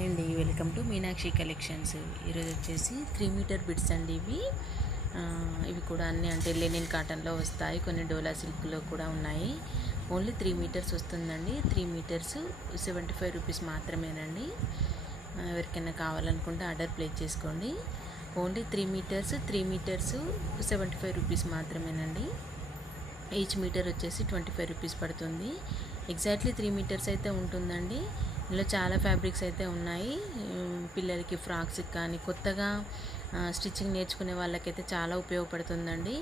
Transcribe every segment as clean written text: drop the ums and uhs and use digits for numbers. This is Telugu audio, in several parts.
హాయ్ అండి, వెల్కమ్ టు మీనాక్షి కలెక్షన్స్. ఈరోజు వచ్చేసి 3 మీటర్ బిట్స్ అండి. ఇవి కూడా అన్నీ అంటే లెనిన్ కాటన్లో వస్తాయి, కొన్ని డోలా సిల్క్లో కూడా ఉన్నాయి. ఓన్లీ 3 మీటర్స్ వస్తుందండి. 3 మీటర్స్ 75 రూపీస్ మాత్రమేనండి. ఎవరికైనా కావాలనుకుంటే ఆర్డర్ ప్లేస్ చేసుకోండి. ఓన్లీ 3 మీటర్స్ 75 రూపీస్ మాత్రమేనండి. ఈచ్ మీటర్ వచ్చేసి 25 రూపీస్ పడుతుంది. ఎగ్జాక్ట్లీ 3 మీటర్స్ అయితే ఉంటుందండి. ఇందులో చాలా ఫ్యాబ్రిక్స్ అయితే ఉన్నాయి. పిల్లలకి ఫ్రాక్స్కి కానీ కొత్తగా స్టిచ్చింగ్ నేర్చుకునే వాళ్ళకైతే చాలా ఉపయోగపడుతుందండి.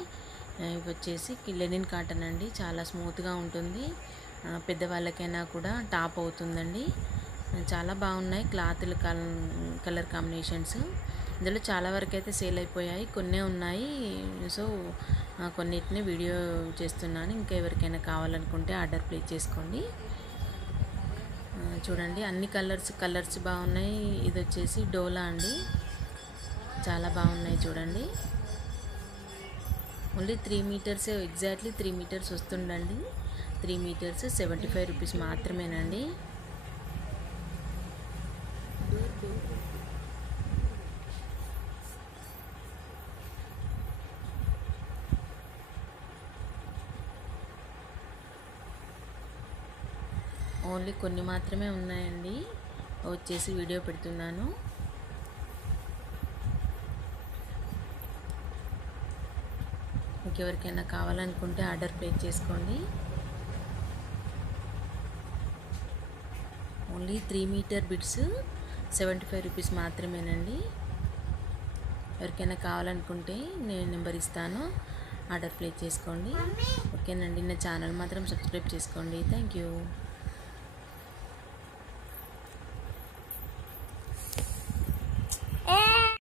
ఇవి వచ్చేసి లెనిన్ కాటన్ అండి, చాలా స్మూత్గా ఉంటుంది. పెద్దవాళ్ళకైనా కూడా టాప్ అవుతుందండి. చాలా బాగున్నాయి క్లాతులు, కలర్ కాంబినేషన్స్. ఇందులో చాలా వరకు అయితే సేల్ అయిపోయాయి, కొన్నే ఉన్నాయి. సో కొన్నిటిని వీడియో చేస్తున్నాను. ఇంకా ఎవరికైనా కావాలనుకుంటే ఆర్డర్ ప్లేస్ చేసుకోండి. చూడండి, అన్ని కలర్స్ బాగున్నాయి. ఇది వచ్చేసి డోలా అండి, చాలా బాగున్నాయి చూడండి. ఓన్లీ 3 మీటర్స్, ఎగ్జాక్ట్లీ 3 మీటర్స్ వస్తుందండి. 3 మీటర్స్ 75 రూపీస్ మాత్రమేనండి. ఓన్లీ కొన్ని మాత్రమే ఉన్నాయండి, వచ్చేసి వీడియో పెడుతున్నాను. ఇంకెవరికైనా కావాలనుకుంటే ఆర్డర్ ప్లేస్ చేసుకోండి. ఓన్లీ 3 మీటర్ బిట్స్ 75 రూపీస్ మాత్రమేనండి. ఎవరికైనా కావాలనుకుంటే నేను నెంబర్ ఇస్తాను, ఆర్డర్ ప్లేస్ చేసుకోండి. ఓకేనండి, నా ఛానల్ మాత్రం సబ్స్క్రైబ్ చేసుకోండి. Thank you.